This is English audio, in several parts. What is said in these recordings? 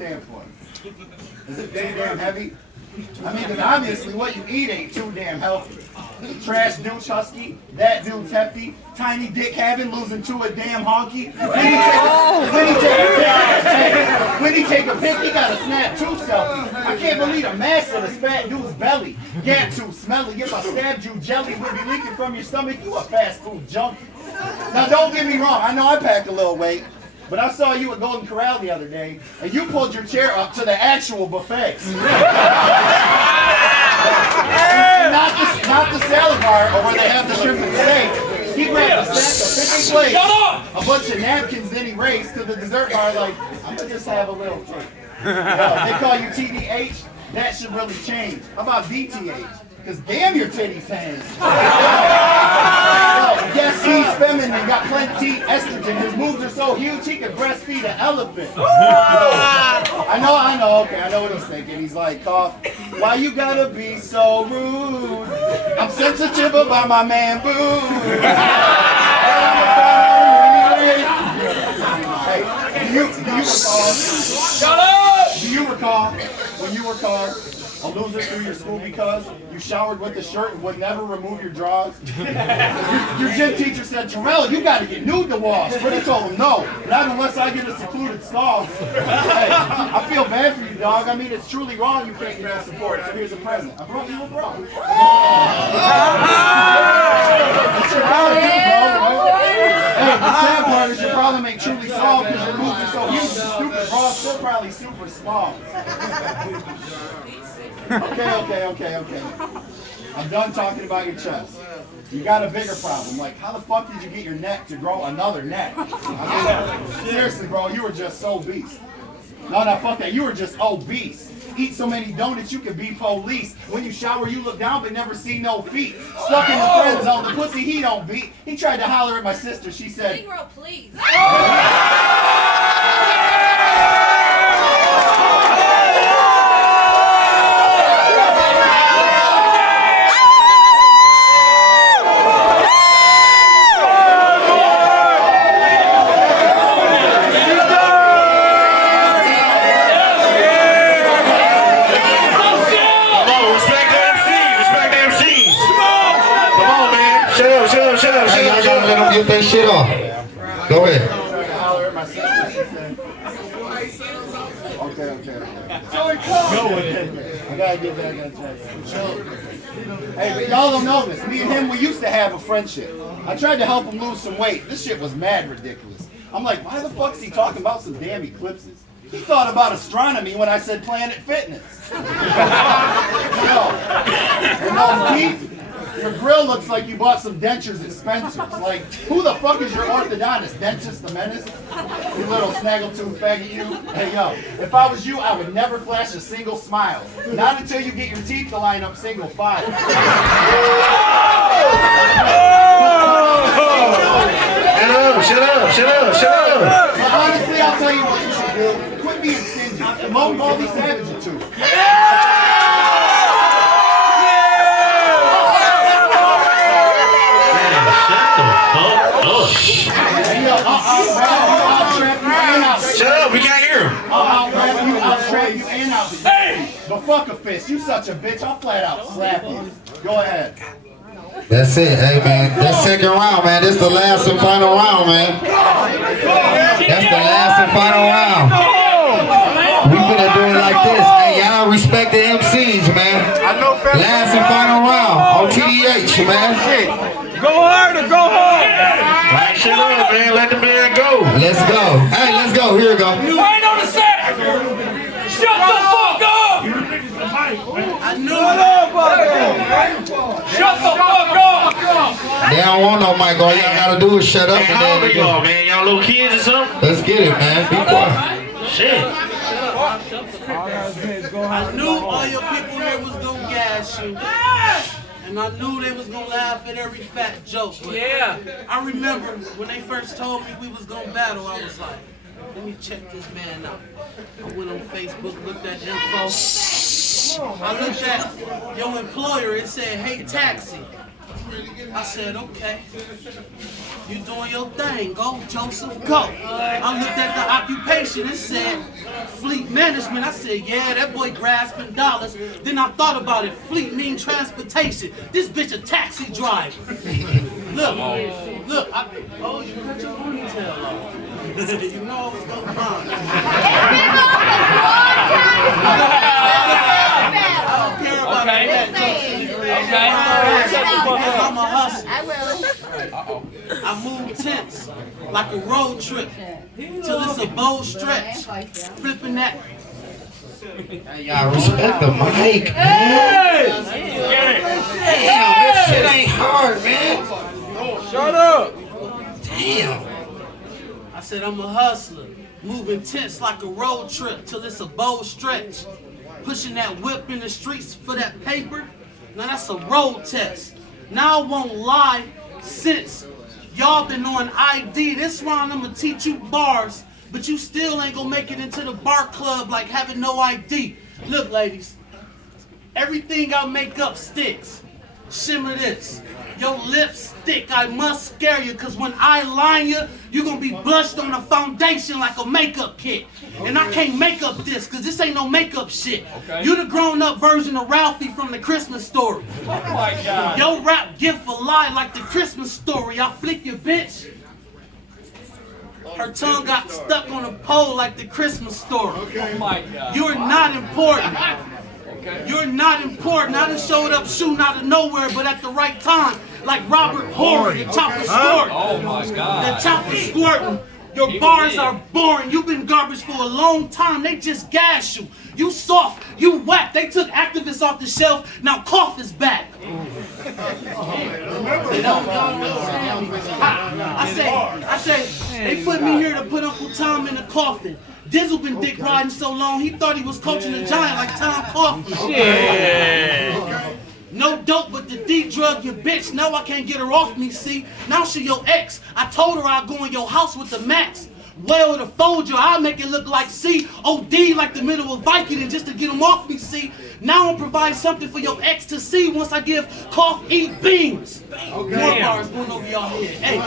stand for? Is it too damn heavy? I mean, because obviously what you eat ain't too damn healthy. Trash douche husky, that dude's hefty, tiny dick having, losing to a damn honky. When he take a pic, he got a snap tooth selfie. I can't believe the mass of this fat dude's belly. Gap tooth, smelly, if I stabbed you, jelly would be leaking from your stomach. You a fast food junkie. Now don't get me wrong, I know I packed a little weight. But I saw you at Golden Corral the other day, and you pulled your chair up to the actual buffets. Not the salad bar, or where they have the shrimp and steak. He grabbed a stack of 50 plates, a bunch of napkins, then he raced to the dessert bar like, I'm going to just have a little cake. They call you TDH, that should really change. How about DTH? Because damn your titties hands. Yes, he's feminine, got plenty estrogen. His moves are so huge he could breastfeed an elephant. I know, okay, I know what he's thinking. He's like, cough, why you gotta be so rude? I'm sensitive about my man boo. Hey, do you recall when you were called a loser through your school because you showered with a shirt and would never remove your drawers? Your gym teacher said, Terrell, you gotta get nude to wash. But he told him, no, not unless I get a secluded stall. Hey, I feel bad for you, dog. I mean, it's truly wrong you can't get no support. So here's a present. I brought you a bra. That's your problem, too, bro, right? Hey, the sad part is your problem ain't truly solved because your moves are so huge. The stupid bra's still probably super small. Okay. I'm done talking about your chest. You got a bigger problem. Like, how the fuck did you get your neck to grow another neck? I mean, seriously, bro, you were just so beast. No, fuck that. You were just obese. Eat so many donuts you could be police. When you shower, you look down but never see no feet. Stuck in the friend zone, the pussy he don't beat. He tried to holler at my sister. She said, Negro, please. Get that shit off. Go ahead. Okay. I gotta get that. Hey, but y'all don't know this. Me and him, we used to have a friendship. I tried to help him lose some weight. This shit was mad ridiculous. I'm like, why the fuck is he talking about some damn eclipses? He thought about astronomy when I said Planet Fitness. And those teeth, your grill looks like you bought some dentures at Spencer's. Like, who the fuck is your orthodontist? Dentist the Menace? You little snaggletooth faggot, you. Hey, yo, if I was you, I would never flash a single smile. Not until you get your teeth to line up single file. Shut up. But honestly, I'll tell you what you should do. Quit being stingy. Moan Baldy Savage or two. Shut up, we can't hear him. I'll trap you and out. Hey! But fuck a fist, you such a bitch, I'll flat out slap you. Go ahead. That's it, hey man. That's second round, man. This is the last and final round, man. That's the last and final round. We finna do it like this. Hey, y'all respect the MCs, man. Last and final round on TDH, man. Go hard or go home. Right, shut up, man. Let the man go. Let's go. Hey, let's go. Here we go. I ain't on the set. Shut the fuck up. I knew it. Shut the fuck up. They don't want no mic. All y'all gotta do is shut up. How old are y'all, man? Y'all little kids or something? Let's get it, man. Be quiet. Shit. I knew all your people here was gonna gas you. And I knew they was gonna laugh at every fat joke. But yeah. I remember when they first told me we was gonna battle, I was like, let me check this man out. I went on Facebook, looked at info. I looked at your employer, it said, hey taxi. I said, okay. You doing your thing. Go, Joseph, go. I looked at the occupation. It said fleet management. I said, yeah, that boy grasping dollars. Then I thought about it. Fleet means transportation. This bitch a taxi driver. Look, oh, you cut your ponytail off. You know I was going to come. I don't care about that. I'm a hustler. I move tents like a road trip till it's a bold stretch. Flipping that. Hey, y'all respect the mic. Hey! Damn, this shit ain't hard, man. Shut up. Damn. I said I'm a hustler, moving tents like a road trip till it's a bold stretch. Pushing that whip in the streets for that paper. Now that's a road test. Now I won't lie, since y'all been on ID, this round I'm gonna teach you bars, but you still ain't gonna make it into the bar club like having no ID. Look, ladies, everything I make up sticks. Shimmer this. Your lips thick, I must scare you, cause when I line you, you're gonna be blushed on a foundation like a makeup kit. And I can't make up this, cause this ain't no makeup shit. You the grown up version of Ralphie from the Christmas Story. Oh my God. Your rap gift a lie like the Christmas Story. I flick your bitch. Her tongue got stuck on a pole like the Christmas Story. Oh my God. You're not important. You're not important. I done showed up shooting out of nowhere, but at the right time, like Robert Horry, the chopper squirting. Oh my God. The chopper squirting. Your bars are boring. You've been garbage for a long time. They just gas you. You soft. You whack. They took activists off the shelf. Now cough is back. I say, they put me here to put Uncle Tom in a coffin. Dizzle been dick riding so long, he thought he was coaching a giant like Tom Coughlin. No dope, but the D drug your bitch. Now I can't get her off me, see? Now she your ex. I told her I'd go in your house with the max. Well, to fold you, I'll make it look like C.O.D. like the middle of Vicodin just to get them off me, see? Now I'll provide something for your ex to see once I give cough, eat beans. More bars going over y'all head. Hey,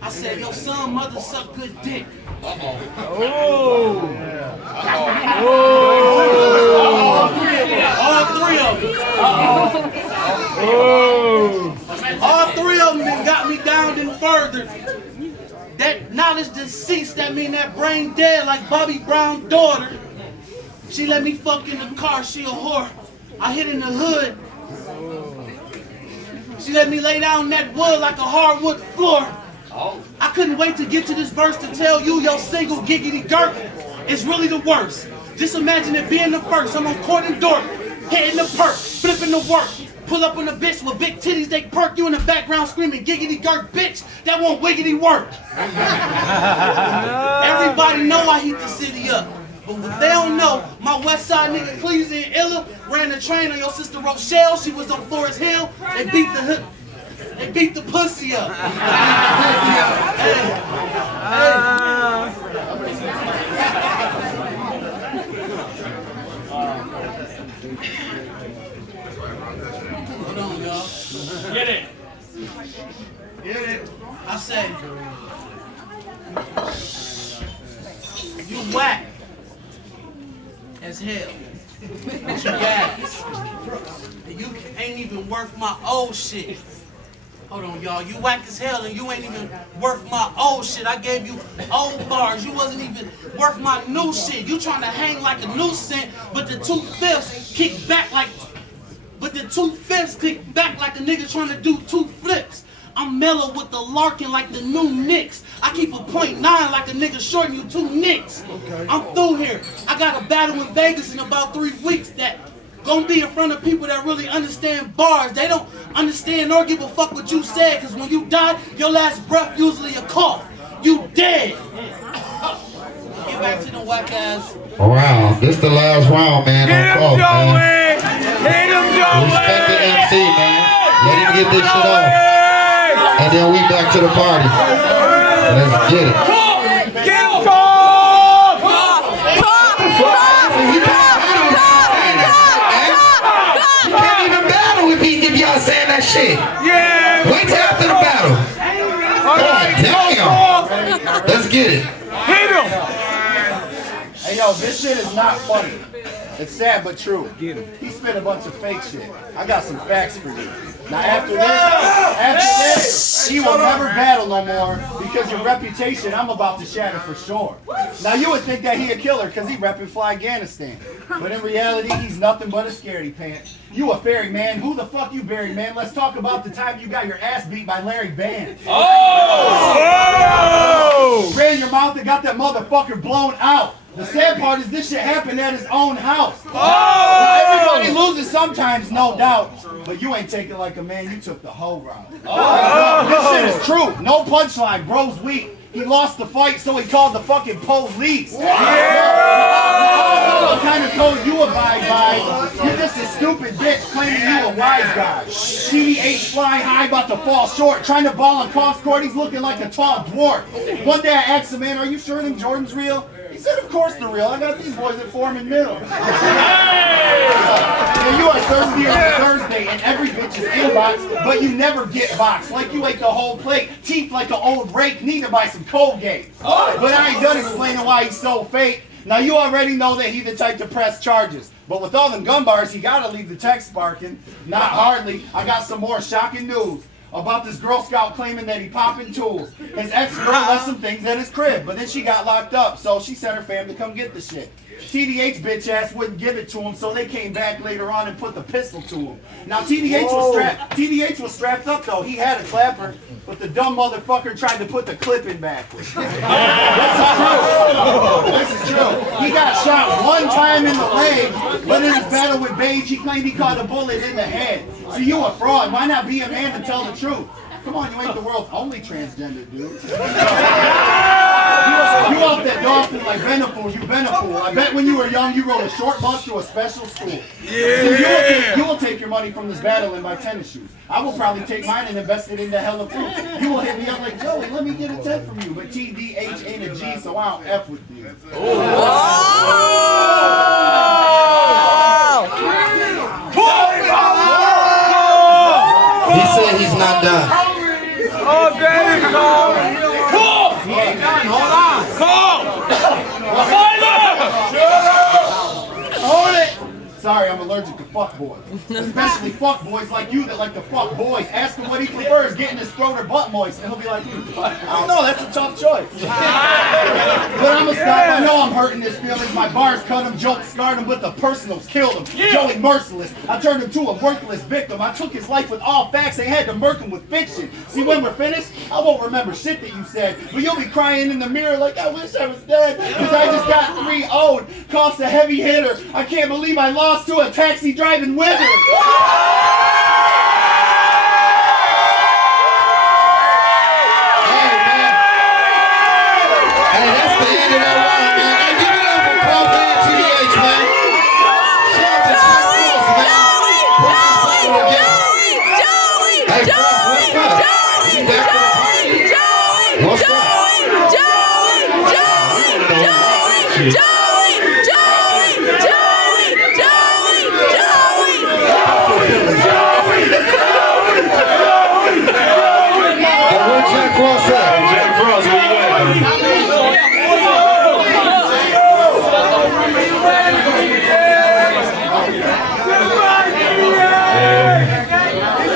I said, your son, mother suck good dick. All three of them. All three of them then got me down and further. That knowledge deceased, that mean that brain dead like Bobby Brown's daughter. She let me fuck in the car, she a whore. I hit in the hood. She let me lay down that wood like a hardwood floor. I couldn't wait to get to this verse to tell you your single giggity gurk is really the worst. Just imagine it being the first. I'm on court and dork, hitting the perk, flipping the work. Pull up on a bitch with big titties, they perk you in the background screaming giggity gurk, bitch, that won't wiggity work. Everybody know I heat the city up. But what they don't know, my west side nigga Cleveland and Illa ran the train on your sister Rochelle. She was on Forest Hill. They beat the hood. They beat the pussy up. Hold on, y'all. Get it. Get it. I say, you whack as hell. But you gas. And you ain't even worth my old shit. Hold on, y'all. You whack as hell and you ain't even worth my old shit. I gave you old bars. You wasn't even worth my new shit. You trying to hang like a new cent, but the 2/5 kick back like. But the 2/5 kick back like a nigga trying to do 2 flips. I'm mellow with the larkin like the new Knicks. I keep a .9 like a nigga shorting you 2 nicks. I'm through here. I got a battle in Vegas in about 3 weeks that gonna be in front of people that really understand bars. They don't understand or give a fuck what you said, cause when you die, your last breath usually a cough. You dead. Get back to the whack ass. Wow, this the last round, man. Hit him, Joey! Hit him, Joey! Respect the MC, man. Let him get this shit off. And then we back to the party. Let's get it. Get him, get it. Hit him. Hey, yo, this shit is not funny. It's sad but true. He spit a bunch of fake shit. I got some facts for you. Now after this, he will never battle no more because your reputation I'm about to shatter for sure. Now you would think that he a killer because he repping Fly Afghanistan. But in reality, he's nothing but a scaredy pants. You a fairy man. Who the fuck you buried, man? Let's talk about the time you got your ass beat by Larry Band. Oh! Ran your mouth and got that motherfucker blown out. The sad part is this shit happened at his own house. Now, everybody loses sometimes, no doubt. But you ain't taking like a man, you took the whole route. This shit is true. No punchline, bro's weak. He lost the fight, so he called the fucking police. I don't know what kind of code you abide by. You're just a stupid bitch claiming you a wise guy. TDH flying high, about to fall short. Trying to ball on cross court, he's looking like a tall dwarf. One day I asked him, man, are you sure them Jordans real? He said, of course they're real. I got these boys at Foreman Middle. And you are thirstier than Thursday in every bitch's inbox, but you never get boxed. Like you ate the whole plate. Teeth like an old rake, neither by some Colgate. But I ain't done explaining why he's so fake. Now you already know that he the type to press charges. But with all them gun bars, he gotta leave the text sparking. Not hardly. I got some more shocking news about this Girl Scout claiming that he popping tools. His ex-girl left some things at his crib, but then she got locked up, so she sent her fam to come get the shit. TDH bitch ass wouldn't give it to him, so they came back later on and put the pistol to him. Now TDH was strapped up though. He had a clapper, but the dumb motherfucker tried to put the clip in backwards. This is true. He got shot one time in the leg, but in his battle with Beige, he claimed he caught a bullet in the head. So you a fraud. Why not be a man to tell the truth? Come on, you ain't the world's only transgender dude. You off that dolphin like Benefool, you Benefool. I bet when you were young, you rode a short bus to a special school. Yeah. You will take your money from this battle and buy tennis shoes. I will probably take mine and invest it into hella food. You will hit me up like, Joey, let me get a 10 from you. But TDH ain't a G, so I don't F with you. He said he's not done. Oh, baby, call. He ain't done. Hold on. Call. Hold it. Sorry, I'm allergic to fuck boys. Especially fuck boys like you that like to fuck boys. Ask him what he prefers, getting his throat or butt moist, and he'll be like, I don't know, that's a tough choice. But I'm gonna stop. I know I'm hurting his feelings. My bars cut him, jokes scarred him, but the personals killed him. Joey merciless. I turned him to a worthless victim. I took his life with all facts. They had to murk him with fiction. See, when we're finished, I won't remember shit that you said, but you'll be crying in the mirror like, I wish I was dead, because I just got 3-0'd. Cost a heavy hitter. I can't believe I lost to a taxi driving wizard.